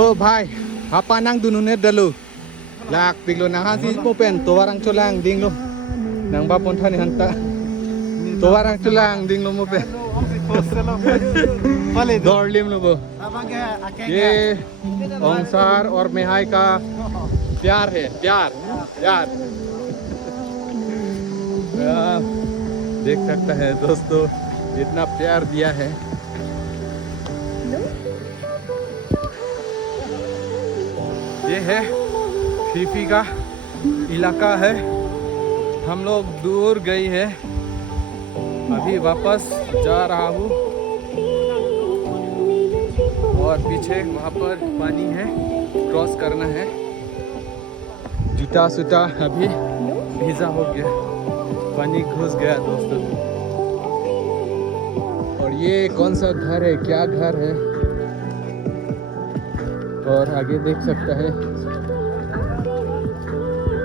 Oh bhai, apa nang dununet dalu? Lak piglo na ha si popen to warang cholang ding lo. Nang bapon thani hanta. To warang cholang ding lo mo pe. दौड़ लिम लोगो ये ओंसार और मेहाई का प्यार है प्यार प्यार देख सकता है दोस्तों इतना प्यार दिया है ये है फीफी का इलाका है हम लोग दूर गई है अभी वापस जा रहा हूँ और पीछे वहाँ पर पानी है क्रॉस करना है जूता सूता अभी भीजा हो गया पानी घुस गया दोस्तों और ये कौन सा घर है क्या घर है और आगे देख सकता है